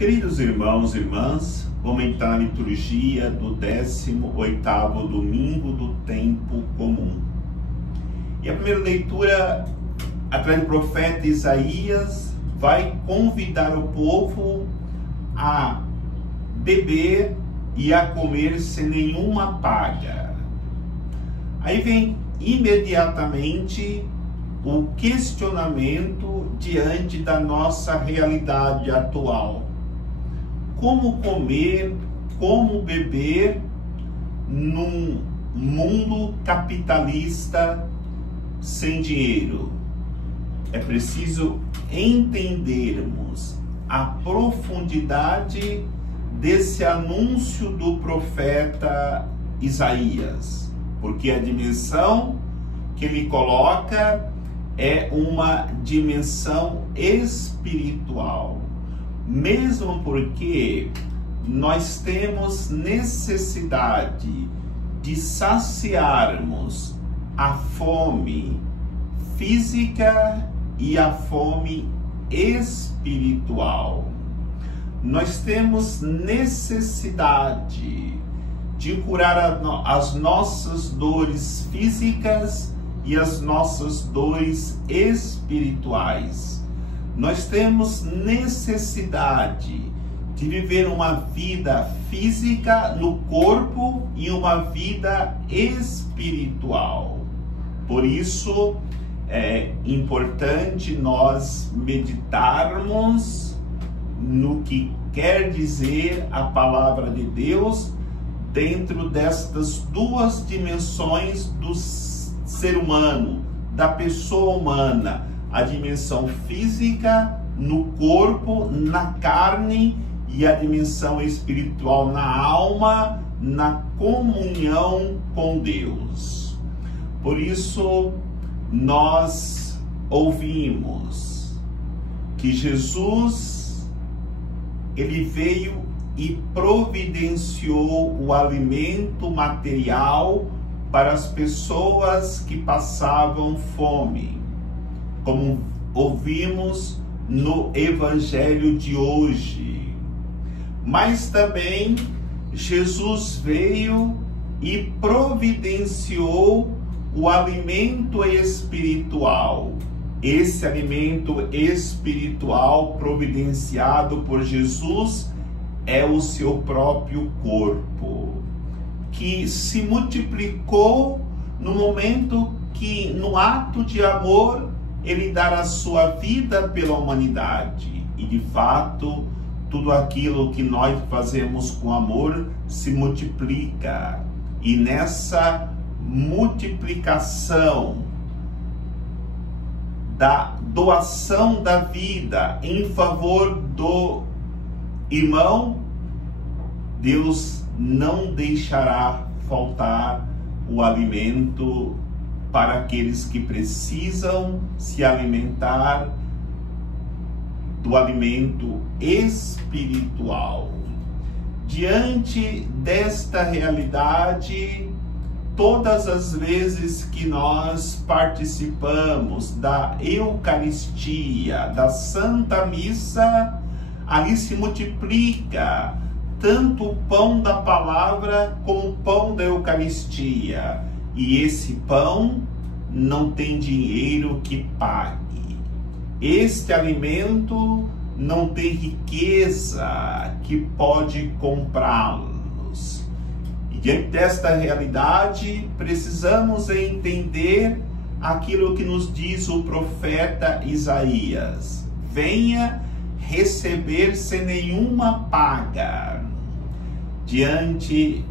Queridos irmãos e irmãs, vamos entrar na liturgia do 18º domingo do tempo comum. E a primeira leitura, através do profeta Isaías, vai convidar o povo a beber e a comer sem nenhuma paga. Aí vem imediatamente o questionamento diante da nossa realidade atual. Como comer, como beber num mundo capitalista sem dinheiro? É preciso entendermos a profundidade desse anúncio do profeta Isaías, porque a dimensão que ele coloca é uma dimensão espiritual. Mesmo porque nós temos necessidade de saciarmos a fome física e a fome espiritual. Nós temos necessidade de curar as nossas dores físicas e as nossas dores espirituais. Nós temos necessidade de viver uma vida física no corpo e uma vida espiritual. Por isso, é importante nós meditarmos no que quer dizer a palavra de Deus dentro destas duas dimensões do ser humano, da pessoa humana. A dimensão física no corpo, na carne, e a dimensão espiritual na alma, na comunhão com Deus. Por isso, nós ouvimos que Jesus, ele veio e providenciou o alimento material para as pessoas que passavam fome, como ouvimos no Evangelho de hoje. Mas também Jesus veio e providenciou o alimento espiritual. Esse alimento espiritual providenciado por Jesus é o seu próprio corpo, que se multiplicou no momento que, no ato de amor, ele dar a sua vida pela humanidade. E de fato, tudo aquilo que nós fazemos com amor se multiplica. E nessa multiplicação da doação da vida em favor do irmão, Deus não deixará faltar o alimento para aqueles que precisam se alimentar do alimento espiritual. Diante desta realidade, todas as vezes que nós participamos da Eucaristia, da Santa Missa, ali se multiplica tanto o pão da palavra como o pão da Eucaristia. E esse pão não tem dinheiro que pague. Este alimento não tem riqueza que pode comprá-los. E diante desta realidade, precisamos entender aquilo que nos diz o profeta Isaías: venha receber sem nenhuma paga. Diante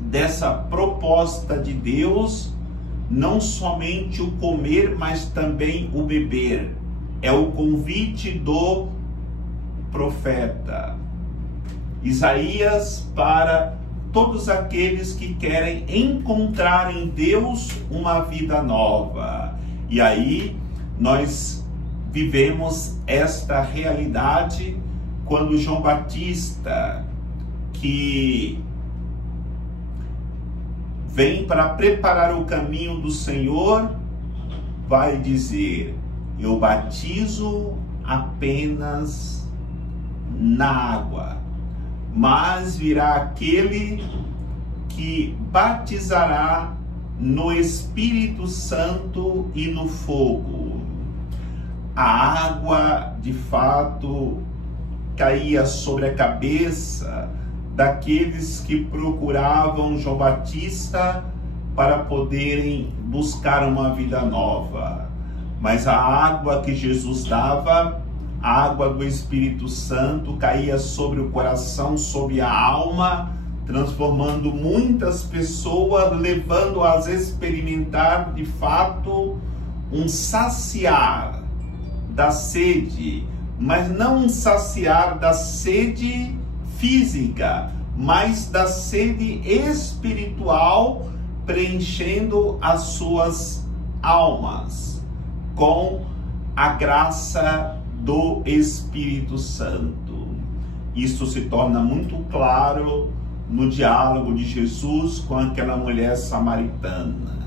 dessa proposta de Deus, não somente o comer, mas também o beber. É o convite do profeta Isaías para todos aqueles que querem encontrar em Deus uma vida nova. E aí nós vivemos esta realidade quando João Batista, que vem para preparar o caminho do Senhor, vai dizer: eu batizo apenas na água, mas virá aquele que batizará no Espírito Santo e no fogo. A água, de fato, caía sobre a cabeça daqueles que procuravam João Batista para poderem buscar uma vida nova. Mas a água que Jesus dava, a água do Espírito Santo, caía sobre o coração, sobre a alma, transformando muitas pessoas, levando-as a experimentar de fato um saciar da sede, mas não um saciar da sede física, mas da sede espiritual, preenchendo as suas almas com a graça do Espírito Santo. Isso se torna muito claro no diálogo de Jesus com aquela mulher samaritana.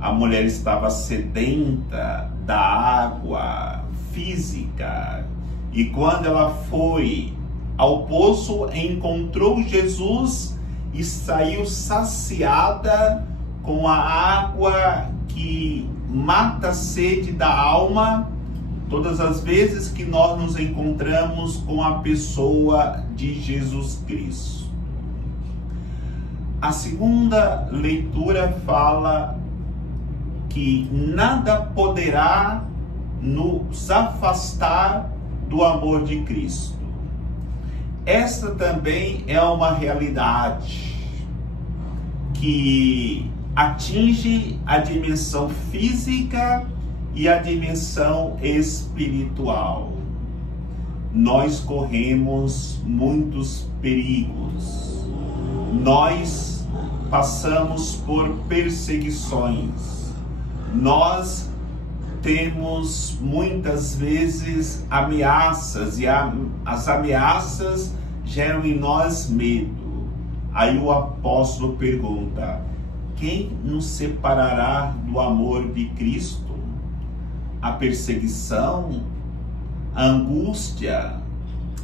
A mulher estava sedenta da água física, e quando ela foi ao poço, encontrou Jesus e saiu saciada com a água que mata a sede da alma, todas as vezes que nós nos encontramos com a pessoa de Jesus Cristo. A segunda leitura fala que nada poderá nos afastar do amor de Cristo. Esta também é uma realidade que atinge a dimensão física e a dimensão espiritual. Nós corremos muitos perigos. Nós passamos por perseguições. Nós temos muitas vezes ameaças, e as ameaças geram em nós medo. Aí o apóstolo pergunta: quem nos separará do amor de Cristo? A perseguição, a angústia,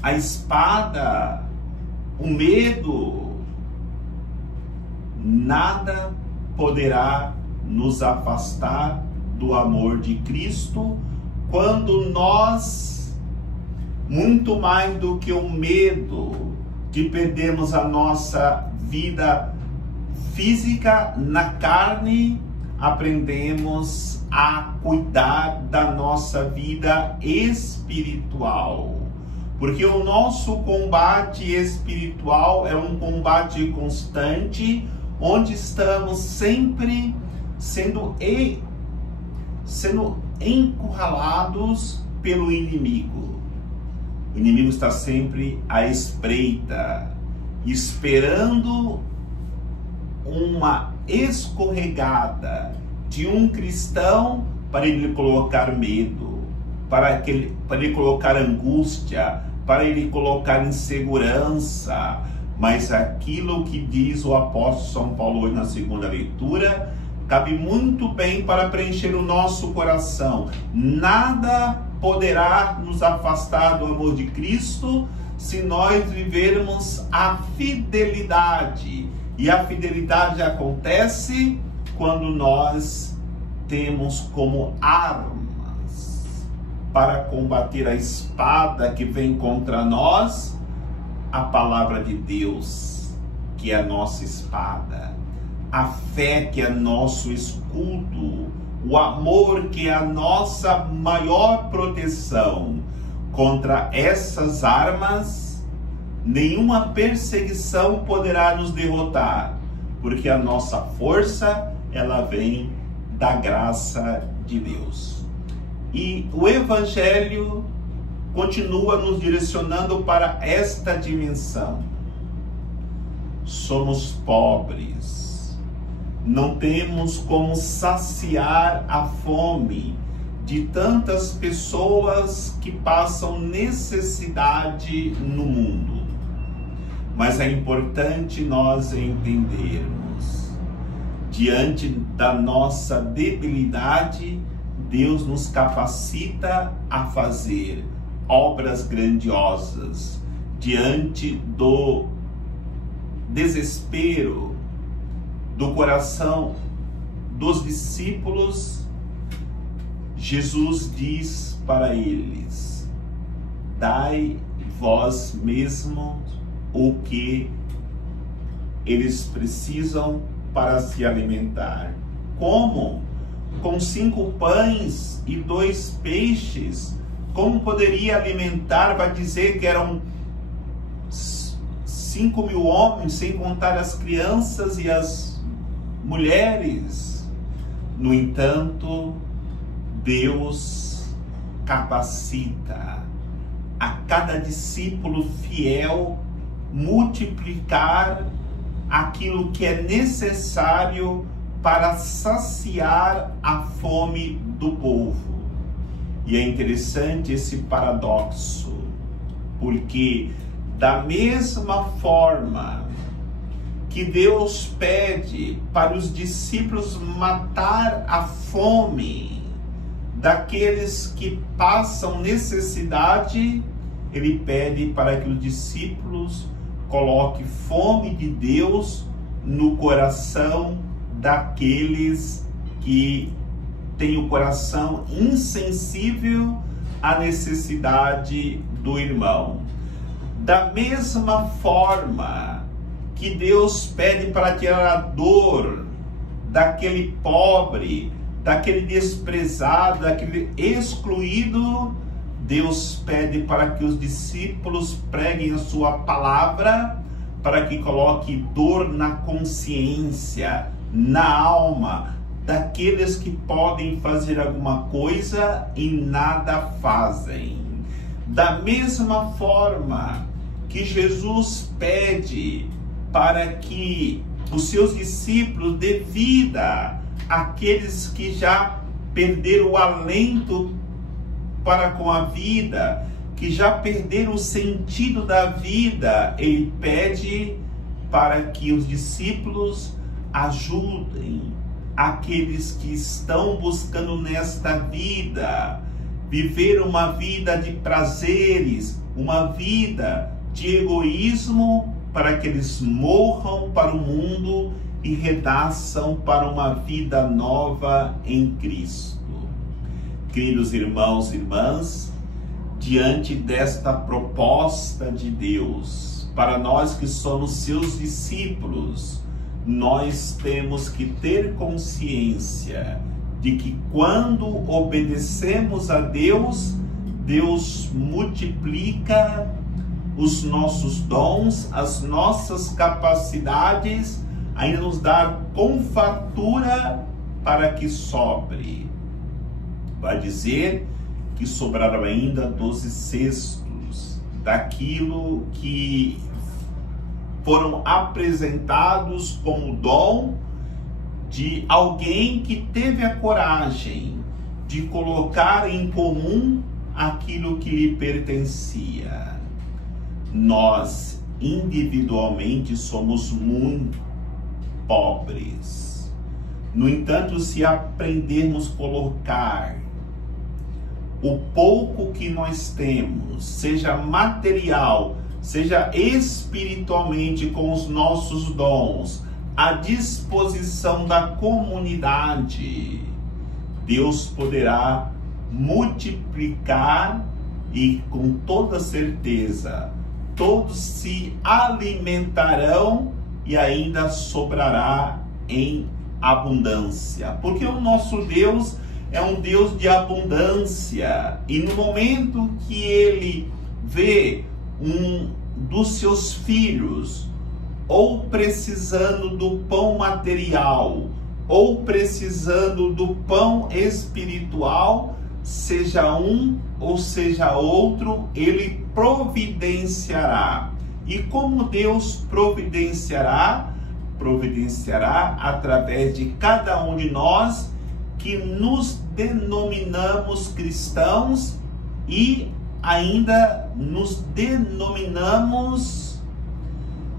a espada, o medo? Nada poderá nos afastar do amor de Cristo, quando nós, muito mais do que o medo de perdermos a nossa vida física na carne, aprendemos a cuidar da nossa vida espiritual. Porque o nosso combate espiritual é um combate constante, onde estamos sempre sendo encurralados pelo inimigo. O inimigo está sempre à espreita, esperando uma escorregada de um cristão para ele colocar medo, para ele colocar angústia, para ele colocar insegurança. Mas aquilo que diz o apóstolo São Paulo hoje na segunda leitura cabe muito bem para preencher o nosso coração. Nada poderá nos afastar do amor de Cristo se nós vivermos a fidelidade. E a fidelidade acontece quando nós temos como armas para combater a espada que vem contra nós a palavra de Deus, que é a nossa espada, a fé, que é nosso escudo, o amor, que é a nossa maior proteção. Contra essas armas, nenhuma perseguição poderá nos derrotar, porque a nossa força, ela vem da graça de Deus. E o Evangelho continua nos direcionando para esta dimensão. Somos pobres, não temos como saciar a fome de tantas pessoas que passam necessidade no mundo. Mas é importante nós entendermos, diante da nossa debilidade, Deus nos capacita a fazer obras grandiosas, diante do desespero do coração dos discípulos, Jesus diz para eles: dai vós mesmos o que eles precisam para se alimentar. Como? Com 5 pães e 2 peixes, como poderia alimentar? Vai dizer que eram 5.000 homens, sem contar as crianças e as mulheres. No entanto, Deus capacita a cada discípulo fiel multiplicar aquilo que é necessário para saciar a fome do povo. E é interessante esse paradoxo, porque da mesma forma que Deus pede para os discípulos matar a fome daqueles que passam necessidade, Ele pede para que os discípulos coloquem fome de Deus no coração daqueles que têm o coração insensível à necessidade do irmão. Da mesma forma que Deus pede para tirar a dor daquele pobre, daquele desprezado, daquele excluído, Deus pede para que os discípulos preguem a sua palavra, para que coloque dor na consciência, na alma, daqueles que podem fazer alguma coisa e nada fazem. Da mesma forma que Jesus pede para que os seus discípulos dê vida àqueles que já perderam o alento para com a vida, que já perderam o sentido da vida, Ele pede para que os discípulos ajudem aqueles que estão buscando nesta vida viver uma vida de prazeres, uma vida de egoísmo, para que eles morram para o mundo e renasçam para uma vida nova em Cristo. Queridos irmãos e irmãs, diante desta proposta de Deus, para nós que somos seus discípulos, nós temos que ter consciência de que quando obedecemos a Deus, Deus multiplica os nossos dons, as nossas capacidades, ainda nos dá com fartura para que sobre. Vai dizer que sobraram ainda 12 cestos daquilo que foram apresentados como dom de alguém que teve a coragem de colocar em comum aquilo que lhe pertencia. Nós, individualmente, somos muito pobres. No entanto, se aprendermos a colocar o pouco que nós temos, seja material, seja espiritualmente, com os nossos dons, à disposição da comunidade, Deus poderá multiplicar e, com toda certeza, todos se alimentarão e ainda sobrará em abundância. Porque o nosso Deus é um Deus de abundância, e no momento que Ele vê um dos seus filhos ou precisando do pão material, ou precisando do pão espiritual, seja um ou seja outro, Ele providenciará. E como Deus providenciará? Providenciará através de cada um de nós que nos denominamos cristãos e ainda nos denominamos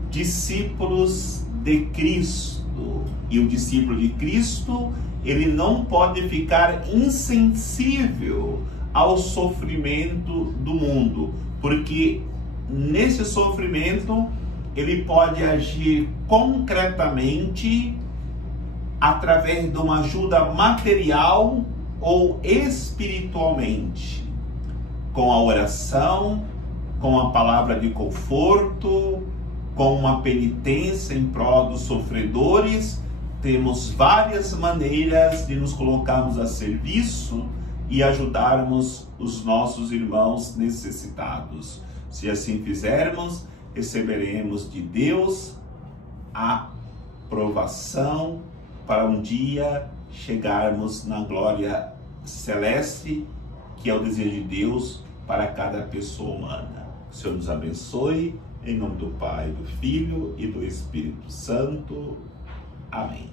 discípulos de Cristo. E o discípulo de Cristo, ele não pode ficar insensível ao sofrimento do mundo, porque nesse sofrimento ele pode agir concretamente através de uma ajuda material ou espiritualmente, com a oração, com a palavra de conforto, com uma penitência em prol dos sofredores. Temos várias maneiras de nos colocarmos a serviço e ajudarmos os nossos irmãos necessitados. Se assim fizermos, receberemos de Deus a aprovação para um dia chegarmos na glória celeste, que é o desejo de Deus para cada pessoa humana. O Senhor nos abençoe, em nome do Pai, do Filho e do Espírito Santo. Amém.